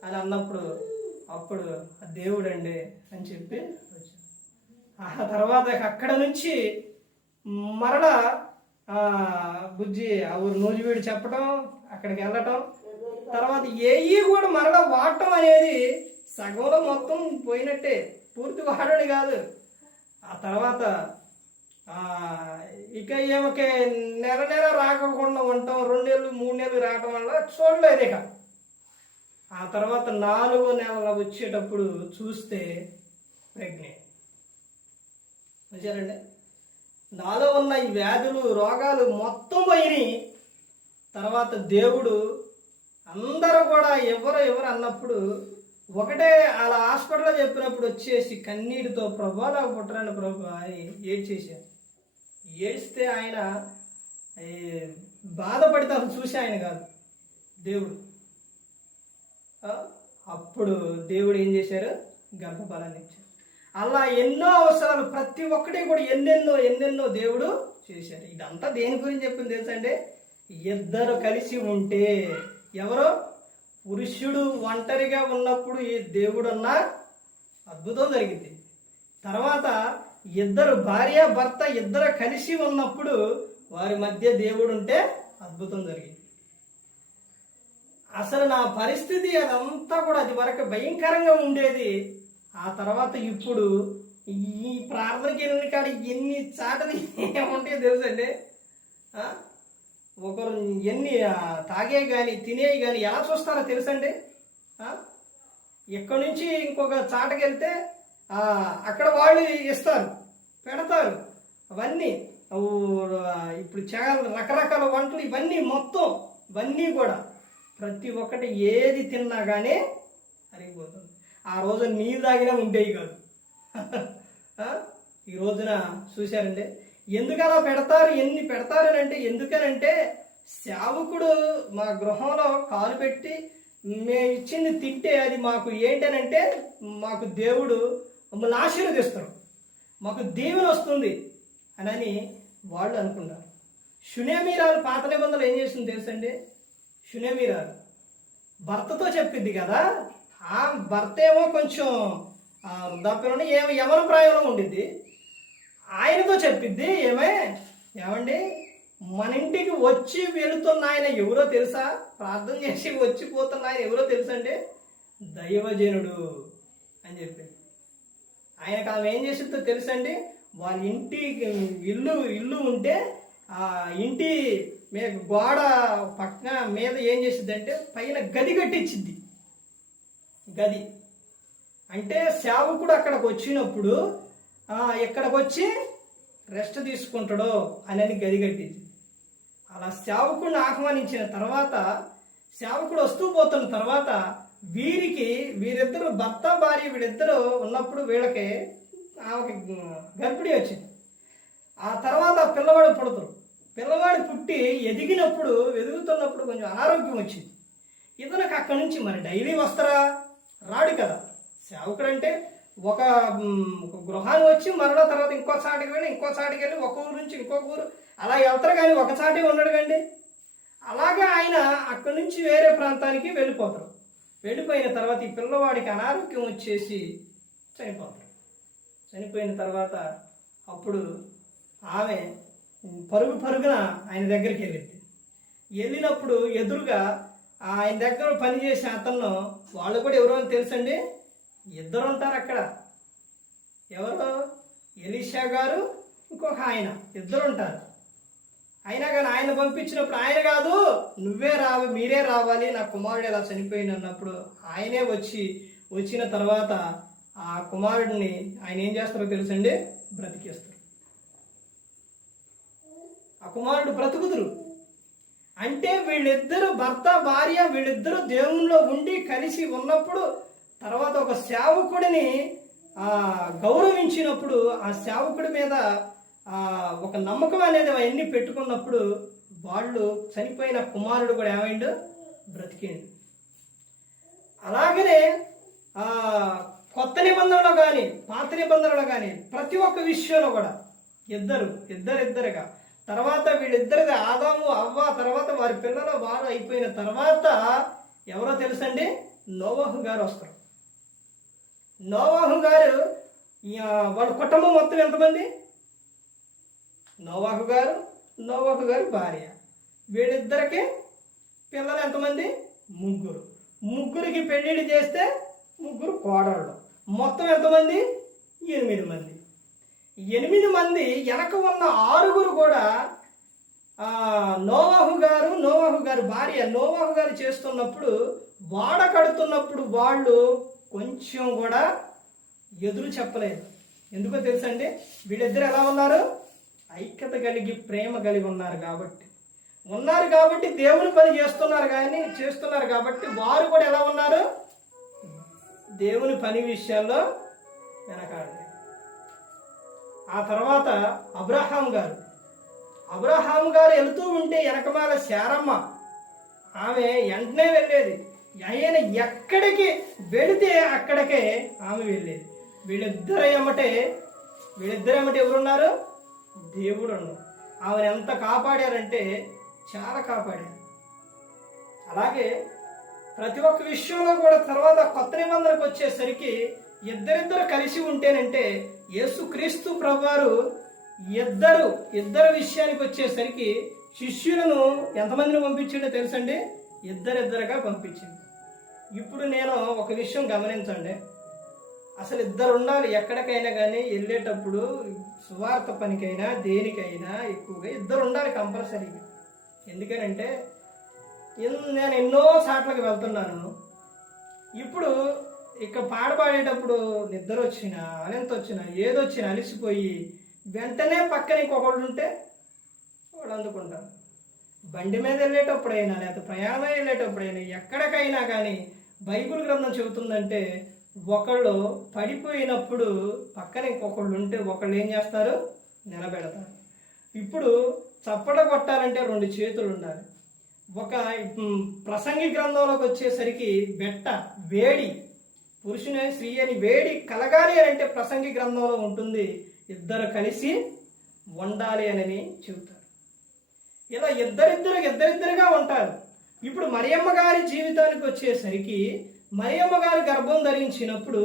అని అన్నప్పుడు అప్పుడు దేవుడు అండి అని చెప్పి వచ్చాను. ఆ తర్వాత అక్కడ నుంచి మరలా బుజ్జి ఆ ఊరు నూజివీడు చెప్పడం, అక్కడికి వెళ్ళటం, తర్వాత ఏఈ కూడా మరలా వాడటం అనేది సగంలో మొత్తం పోయినట్టే, పూర్తి వాడని కాదు. ఆ తర్వాత ఇక ఏమకే నెల రాకుండా ఉంటాం, 2 నెలలు 3 నెలలు రావటం వల్ల చూడలేదు. ఇక ఆ తర్వాత 4వ నెలల వచ్చేటప్పుడు చూస్తే ప్రెగ్నెంట్. వచ్చారండి. నాలో ఉన్న ఈ వ్యాధులు, రోగాలు మొత్తం పోయినాయి. తర్వాత దేవుడు అందరూ కూడా ఎవరు అన్నప్పుడు ఒకటే అలా హాస్పిటల్లో చెప్పినప్పుడు వచ్చేసి కన్నీటితో ప్రభా నాకు పుట్టరాని ప్రభు అని ఏడ్చేశారు. ఏడ్స్తే ఆయన బాధపడితే అసలు చూసి ఆయన కాదు దేవుడు. అప్పుడు దేవుడు ఏం చేశారు? గర్భఫలాన్ని ఇచ్చారు. అలా ఎన్నో అవసరాలు ప్రతి ఒక్కటి కూడా ఎన్నెన్నో దేవుడు చేశారు. ఇదంతా దేని గురించి చెప్పింది తెలుసండి? ఇద్దరు కలిసి ఉంటే, ఎవరో పురుషుడు ఒంటరిగా ఉన్నప్పుడు ఈ దేవుడు అన్న అద్భుతం జరిగింది. తర్వాత ఇద్దరు భార్య భర్త ఇద్దరు కలిసి ఉన్నప్పుడు వారి మధ్య దేవుడు ఉంటే అద్భుతం జరిగింది. అసలు నా పరిస్థితి అదంతా కూడా అది వరకు భయంకరంగా ఉండేది. ఆ తర్వాత ఇప్పుడు ఈ ప్రార్థనకి వెళ్ళిన కాడ ఎన్ని చాటది ఉంటాయో తెలుసండి. ఒకరు ఎన్ని తాగే కానీ తినేవి కానీ ఎలా చూస్తారో తెలుసండి. ఇక్కడి నుంచి ఇంకొక చాటకి వెళ్తే అక్కడ వాళ్ళు ఇస్తారు, పెడతారు. అవన్నీ ఇప్పుడు చాలా రకరకాల వంటలు ఇవన్నీ మొత్తం ఇవన్నీ కూడా ప్రతి ఒక్కటి ఏది తిన్నా కానీ అరిగిపోతుంది. ఆ రోజు నీళ్ళు తాగినా ఉండేవి కాదు. ఈ రోజున చూశారండి ఎందుకలా పెడతారు, ఎన్ని పెడతారనంటే ఎందుకనంటే సేవకుడు మా గృహంలో కాలు పెట్టి మేము ఇచ్చింది తింటే అది మాకు ఏంటనంటే మాకు దేవుడు మమ్మల్ని ఆశీర్వదిస్తారు, మాకు దీవెన వస్తుంది అని వాళ్ళు అనుకుంటారు. షునేమీరాలు పాత నిబంధనలు ఏం చేసింది తెలుసండి. షునేమీరాలు భర్తతో చెప్పింది కదా, ఆ భర్త ఏమో కొంచెం వృద్ధాప్యంలో యవన ప్రాయంలో ఉండిద్ది. ఆయనతో చెప్పిద్ది ఏమండి మన ఇంటికి వచ్చి వెళుతున్న ఆయన ఎవరో తెలుసా, ప్రార్థన చేసి వచ్చిపోతున్న ఆయన ఎవరో తెలుసండి, దైవజనుడు అని చెప్పింది. ఆయనకు ఆమె ఏం చేసిందో తెలుసండి, వాళ్ళ ఇంటి ఇల్లు ఉంటే ఆ ఇంటి మీద గోడ పక్కన మీద ఏం చేసిద్దంటే పైన గది కట్టించిద్ది. గది అంటే సేవకుడు అక్కడికి వచ్చినప్పుడు ఎక్కడికి వచ్చి రెస్ట్ తీసుకుంటాడో అని గది కట్టింది. అలా సేవకుడిని ఆహ్వానించిన తర్వాత సేవకుడు వస్తూ పోతున్న తర్వాత వీరిద్దరు భర్త భార్య వీళ్ళిద్దరూ ఉన్నప్పుడు వీళ్ళకి ఆమెకి గర్భిణీ వచ్చింది. ఆ తర్వాత పిల్లవాడు పుడతారు. పిల్లవాడు పుట్టి ఎదుగుతున్నప్పుడు కొంచెం అనారోగ్యం వచ్చింది. ఇతనికి అక్కడి నుంచి మరి డైలీ వస్తారా, రాడు కదా. సేవకుడు అంటే ఒక గృహాన్ని వచ్చి మరలా తర్వాత ఇంకో చాటికి వెళ్ళి ఒక ఊరు నుంచి ఇంకొక ఊరు అలా వెళ్తారు కానీ ఒక చాటి ఉండడు కండి. అలాగే ఆయన అక్కడి నుంచి వేరే ప్రాంతానికి వెళ్ళిపోతారు. వెళ్ళిపోయిన తర్వాత ఈ పిల్లవాడికి అనారోగ్యం వచ్చేసి చనిపోతారు. చనిపోయిన తర్వాత అప్పుడు ఆమె పరుగున ఆయన దగ్గరికి వెళ్ళినప్పుడు ఎదురుగా ఆయన దగ్గర పనిచేసే అతను వాళ్ళు కూడా ఎవరో తెలుసండి, ఇద్దరు ఉంటారు అక్కడ. ఎవరు, ఎలీషా గారు ఇంకొక ఆయన, ఇద్దరు ఉంటారు. అయినా కానీ ఆయన పంపించినప్పుడు ఆయన కాదు మీరే రావాలి, నా కుమారుడు ఎలా చనిపోయింది అన్నప్పుడు ఆయనే వచ్చిన తర్వాత ఆ కుమారుడిని ఆయన ఏం చేస్తారో తెలుసండి, బ్రతికేస్తారు. ఆ కుమారుడు బ్రతుకుదురు. అంటే వీళ్ళిద్దరు భర్త భార్య వీళ్ళిద్దరూ దేవునిలో ఉండి కలిసి ఉన్నప్పుడు తర్వాత ఒక సేవకుడిని గౌరవించినప్పుడు ఆ సేవకుడి మీద ఒక నమ్మకం అనేది అవన్నీ పెట్టుకున్నప్పుడు వాళ్ళు చనిపోయిన కుమారుడు కూడా ఏమైండు, బ్రతికిండు. అలాగనే కొత్త నిబంధనలో కానీ పాత నిబంధనలో కానీ ప్రతి ఒక్క విషయంలో కూడా ఇద్దరుగా తర్వాత వీళ్ళిద్దరిది ఆదాము అవ్వ, తర్వాత వారి పిల్లలు వారు అయిపోయిన తర్వాత ఎవరో తెలుసండి, నోవహు గారు వస్తారు. నోవహు గారు వాళ్ళ కుటుంబం మొత్తం ఎంతమంది, నోవహు గారు భార్య, వీళ్ళిద్దరికి పిల్లలు ఎంతమంది, ముగ్గురికి పెళ్లిళ్ళు చేస్తే 3 కోడళ్ళు, మొత్తం ఎంతమంది, 8 మంది. 8 మంది వెనక ఉన్న 6 కూడా నోవహు గారు భార్య నోవహు గారు చేస్తున్నప్పుడు వాడ కడుతున్నప్పుడు వాళ్ళు కొంచెం కూడా ఎదురు చెప్పలేదు. ఎందుకో తెలుసండి, వీళ్ళిద్దరు ఎలా ఉన్నారు, ఐక్యత కలిగి ప్రేమ కలిగి ఉన్నారు కాబట్టి దేవుని పని చేస్తున్నారు కాబట్టి వారు కూడా ఎలా ఉన్నారు, దేవుని పని విషయాల్లో వెనకాడలేదు. ఆ తర్వాత అబ్రహాం గారు వెళుతూ ఉంటే వెనకమాల శారమ్మ ఆమె వెంటనే వెళ్ళేది. ఆయన ఎక్కడికి వెళితే అక్కడికే ఆమె వెళ్ళేది. వీళ్ళిద్దరు ఏమంటే ఎవరున్నారు, దేవుడు ఉన్నారు. ఆమెను ఎంత కాపాడారంటే చాలా కాపాడారు. అలాగే ప్రతి ఒక్క విషయంలో కూడా తర్వాత కొత్త నిబంధనకు వచ్చేసరికి ఇద్దరిద్దరు కలిసి ఉంటేనంటే యేసుక్రీస్తు ప్రభువారు ఇద్దరు విషయానికి వచ్చేసరికి శిష్యులను ఎంతమందిని పంపించిండో తెలుసండి? ఇద్దరిద్దరుగా పంపించింది. ఇప్పుడు నేను ఒక విషయం గమనించండి, అసలు ఇద్దరు ఉండాలి. ఎక్కడికైనా కానీ వెళ్ళేటప్పుడు సువార్త పనికైనా దేనికైనా ఎక్కువగా ఇద్దరు ఉండాలి కంపల్సరీగా. ఎందుకనంటే నేను ఎన్నో సార్లకు వెళ్తున్నాను. ఇప్పుడు ఇక పాడేటప్పుడు నిద్ర వచ్చినా అనంత వచ్చినా ఏదొచ్చినా అలిసిపోయి వెంటనే పక్కన ఇంకొకళ్ళు ఉంటే వాళ్ళు అందుకుంటారు. బండి మీద వెళ్ళేటప్పుడైనా లేకపోతే ప్రయాణం వెళ్ళేటప్పుడైనా ఎక్కడికైనా కానీ బైబిల్ గ్రంథం చెబుతుందంటే ఒకళ్ళు పడిపోయినప్పుడు పక్కన ఇంకొకళ్ళు ఉంటే ఒకళ్ళు ఏం చేస్తారు? నిలబెడతారు. ఇప్పుడు చప్పట కొట్టాలంటే 2 చేతులు ఉండాలి. ఒక ప్రసంగి గ్రంథంలోకి వచ్చేసరికి వేడి పురుషుని స్త్రీ అని వేడి కలగాలి అని అంటే ప్రసంగి గ్రంథంలో ఉంటుంది. ఇద్దరు కలిసి ఉండాలి అని చెబుతారు. ఇలా ఇద్దరిద్దరుగా ఉంటారు. ఇప్పుడు మరియమ్మ గారి జీవితానికి వచ్చేసరికి మరియమ్మ గారు గర్భం ధరించినప్పుడు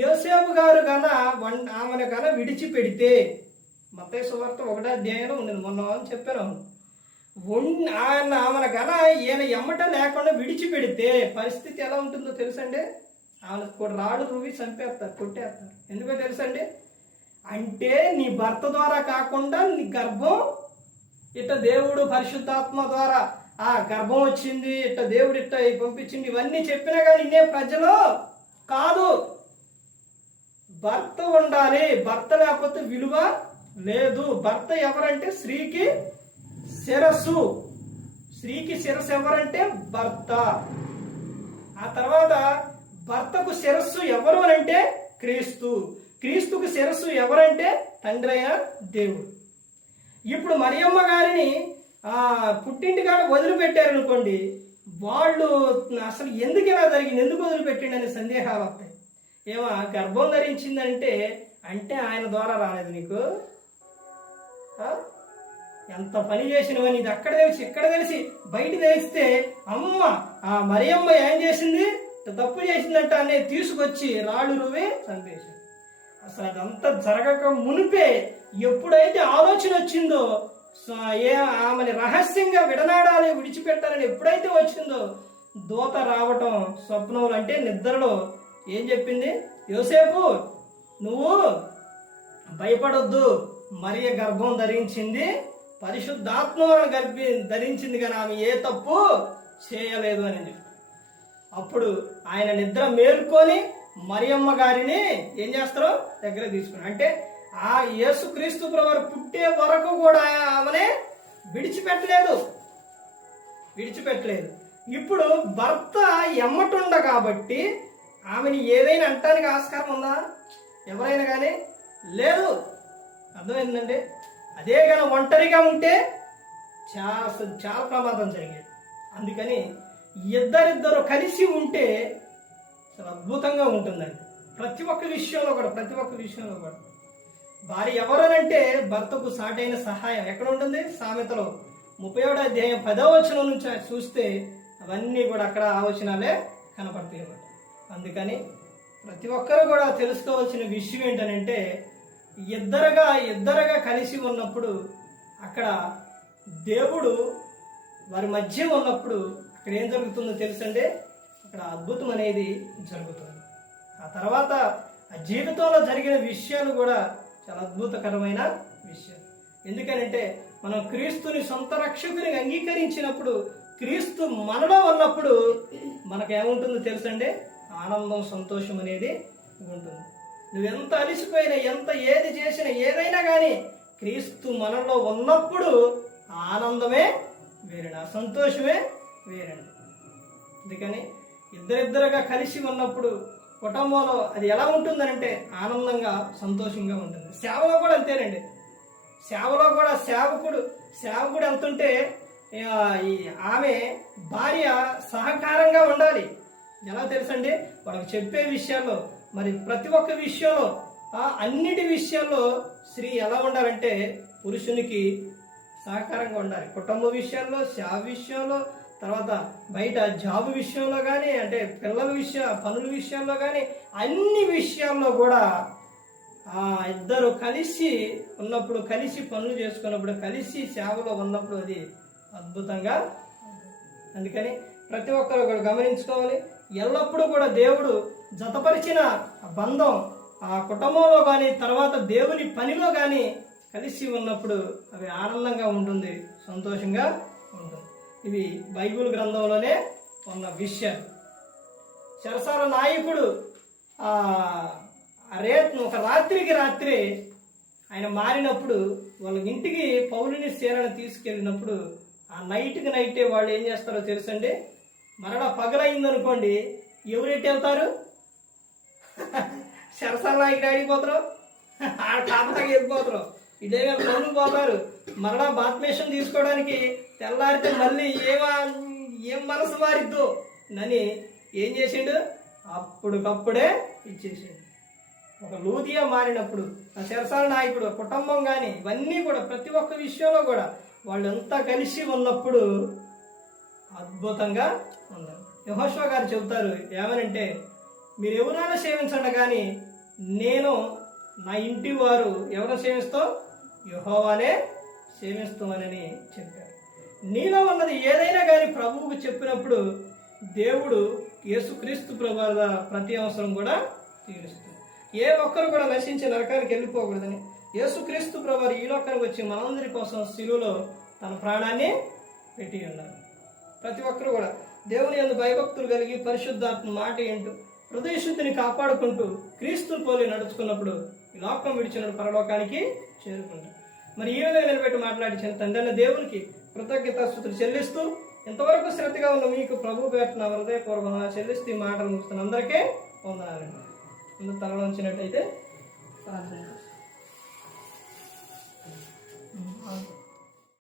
యోసేపు గారు ఆమెను విడిచిపెడితే, మత్తయి సువార్త 1వ అధ్యాయంలో ఉండేది, మొన్న అని చెప్పాను. ఆమెను ఈయన ఎమ్మట లేకుండా విడిచిపెడితే పరిస్థితి ఎలా ఉంటుందో తెలుసండి? ఆమెను రాడు రువి చంపేస్తారు, కొట్టేస్తారు. ఎందుకో తెలుసండి? అంటే నీ భర్త ద్వారా కాకుండా నీ గర్భం ఇట్ట దేవుడు పరిశుద్ధాత్మ ద్వారా ఆ గర్భం వచ్చింది, ఇట్ట దేవుడు ఇట్ట పంపించింది, ఇవన్నీ చెప్పినా కానీ ఇన్నే ప్రజలు కాదు. భర్త ఉండాలి, భర్త లేకపోతే విలువ లేదు. భర్త ఎవరంటే స్త్రీకి శిరస్సు. స్త్రీకి శిరస్సు ఎవరంటే భర్త. ఆ తర్వాత భర్తకు శిరస్సు ఎవరు అంటే క్రీస్తు. క్రీస్తుకు శిరస్సు ఎవరంటే తండ్రి అయిన దేవుడు. ఇప్పుడు మరియమ్మ గారిని పుట్టింటికాడ వదిలిపెట్టారనుకోండి, వాళ్ళు అసలు ఎందుకు ఇలా జరిగింది, ఎందుకు వదిలిపెట్టిండి అనే సందేహాలు వస్తాయి. గర్భం ధరించిందంటే ఆయన ద్వారా రాలేదు నీకు, ఎంత పని చేసినవని ఇది అక్కడ తెలిసి ఇక్కడ తెలిసి బయట తెలిస్తే అమ్మ మరియమ్మ ఏం చేసింది, తప్పు చేసిందంట అనేది తీసుకొచ్చి రాళ్ళు రువే చంపేశాడు. అసలు అదంతా జరగక మునిపే ఎప్పుడైతే ఆలోచన వచ్చిందో, ఆమెని రహస్యంగా విడనాడాలి, విడిచిపెట్టాలని ఎప్పుడైతే వచ్చిందో, దూత రావటం స్వప్నంలో అంటే నిద్రలో ఏం చెప్పింది? యోసేపు నువ్వు భయపడొద్దు, మరియ గర్భం ధరించింది, పరిశుద్ధాత్మ ధరించింది, కానీ ఆమె ఏ తప్పు చేయలేదు అని చెప్పి. అప్పుడు ఆయన నిద్ర మేల్కొని మరియమ్మ గారిని ఏం చేస్తారో దగ్గర తీసుకుని, అంటే ఆ యేసుక్రీస్తు ప్రభువు పుట్టే వరకు కూడా ఆమెనే విడిచిపెట్టలేదు. ఇప్పుడు భర్త ఎమ్మటుండ కాబట్టి ఆమెని ఏదైనా అంటానికి ఆస్కారం ఉందా? ఎవరైనా కానీ లేదు. అర్థమైందండి? అదే కానీ ఒంటరిగా ఉంటే చాలా ప్రమాదం జరిగేది. అందుకని ఇద్దరిద్దరు కలిసి ఉంటే చాలా అద్భుతంగా ఉంటుందండి. ప్రతి ఒక్క విషయంలో కూడా భార్య ఎవరనంటే భర్తకు సాటైన సహాయం ఎక్కడ ఉంటుంది? సామెతలో 31వ అధ్యాయం 10వ వచనం నుంచి చూస్తే అవన్నీ కూడా అక్కడ ఆలోచనలే కనపడతాయి అన్నమాట. అందుకని ప్రతి ఒక్కరు కూడా తెలుసుకోవాల్సిన విషయం ఏంటనంటే, ఇద్దరుగా కలిసి ఉన్నప్పుడు అక్కడ దేవుడు వారి మధ్య ఉన్నప్పుడు అక్కడ ఏం జరుగుతుందో తెలుసండి? అక్కడ అద్భుతం అనేది జరుగుతుంది. ఆ తర్వాత ఆ జీవితంలో జరిగిన విషయాలు కూడా చాలా అద్భుతకరమైన విషయాలు. ఎందుకనంటే మనం క్రీస్తుని సొంత రక్షకుని అంగీకరించినప్పుడు, క్రీస్తు మనలో ఉన్నప్పుడు మనకేముంటుందో తెలుసండి? ఆనందం, సంతోషం అనేది ఉంటుంది. నువ్వెంత అలిసిపోయినా, ఏది చేసినా, ఏదైనా కానీ క్రీస్తు మనలో ఉన్నప్పుడు ఆనందమే వేరండి, ఆ సంతోషమే వేరండి. అందుకని ఇద్దరిద్దరుగా కలిసి ఉన్నప్పుడు కుటుంబంలో అది ఎలా ఉంటుందనంటే ఆనందంగా, సంతోషంగా ఉంటుంది. సేవలో కూడా అంతేనండి. సేవలో కూడా సేవకుడు ఎంతుంటే ఆమె భార్య సహకారంగా ఉండాలి. ఎలా తెలుసండి? వాళ్ళకి చెప్పే విషయాల్లో, మరి ప్రతి ఒక్క విషయంలో, అన్నిటి విషయాల్లో స్త్రీ ఎలా ఉండాలంటే పురుషునికి సహకారంగా ఉండాలి. కుటుంబ విషయాల్లో, సేవ విషయంలో, తర్వాత బయట జాబ్ విషయంలో కానీ, అంటే పిల్లల పనుల విషయంలో కానీ, అన్ని విషయాల్లో కూడా ఆ ఇద్దరు కలిసి ఉన్నప్పుడు, కలిసి పనులు చేసుకున్నప్పుడు, కలిసి సేవలో ఉన్నప్పుడు అది అద్భుతంగా ఉంటుంది. అందుకని ప్రతి ఒక్కరు కూడా గమనించుకోవాలి. ఎల్లప్పుడూ కూడా దేవుడు జతపరిచిన బంధం ఆ కుటుంబంలో కానీ, తర్వాత దేవుని పనిలో కానీ కలిసి ఉన్నప్పుడు అవి ఆనందంగా ఉంటుంది, సంతోషంగా ఉంటుంది. ఇవి బైబిల్ గ్రంథంలోనే ఉన్న విషయం. చెరసాల నాయకుడు ఒక రాత్రికి రాత్రి ఆయన మారినప్పుడు వాళ్ళ ఇంటికి పౌలుని సీలను తీసుకెళ్ళినప్పుడు ఆ నైట్కి నైటే వాళ్ళు ఏం చేస్తారో తెలుసండి. మరలా పగలైందనుకోండి, ఎవరెట్టి వెళ్తారు? చెరసాల నాయకుడు ఆడిపోతారు, ఆ కాపతకి వెళ్ళిపోతారు, ఇదే పనులు పోతారు. మరలా బాత్మేషం తీసుకోవడానికి తెల్లారితే మళ్ళీ ఏం మనసు మారిద్దు అని ఏం చేసిండు? అప్పటికప్పుడే ఇచ్చేసాడు. ఒక లూదియా మారినప్పుడు ఆ చెరసాల నాయకుడు కుటుంబం కానీ ఇవన్నీ కూడా ప్రతి ఒక్క విషయంలో కూడా వాళ్ళంతా కలిసి ఉన్నప్పుడు అద్భుతంగా ఉన్నారు. యెహోషువ గారు చెబుతారు ఏమనంటే, మీరు ఎవరైనా సేవించండి కానీ నేను నా ఇంటి వారు ఎవరు సేవిస్తాం? యెహోవానే సేవిస్తామని చెప్పారు. నీలో ఉన్నది ఏదైనా కానీ ప్రభువుకు చెప్పినప్పుడు దేవుడు యేసుక్రీస్తు ప్రభువుల ప్రతి అవసరం కూడా తీరుస్తుంది. ఏ ఒక్కరు కూడా నశించి నరకానికి వెళ్ళిపోకూడదని యేసుక్రీస్తు ప్రభువు ఈ లోకానికి వచ్చి మనందరి కోసం శిలువలో తన ప్రాణాన్ని పెట్టి ఉన్నారు. ప్రతి ఒక్కరు కూడా దేవుని యందు భయభక్తులు కలిగి పరిశుద్ధాత్మ మాట ఏంటూ హృదయ శుద్ధిని కాపాడుకుంటూ క్రీస్తు పోలి నడుచుకున్నప్పుడు ఈ లోకం విడిచిన పరలోకానికి చేరుకుంటారు. మరి ఈ విధంగా నిలబెట్టి మాట్లాడించిన తండ్రి దేవునికి కృతజ్ఞతాస్తుతులు చెల్లిస్తూ ఇంతవరకు శ్రద్ధగా ఉన్న మీకు ప్రభు పేరున హృదయపూర్వకంగా చెల్లిస్తూ ఈ మాటలు ముగిస్తున్న అందరికీ వందనాలండి. ముందు తలలో ఉంచినట్టయితే ప్రార్థన.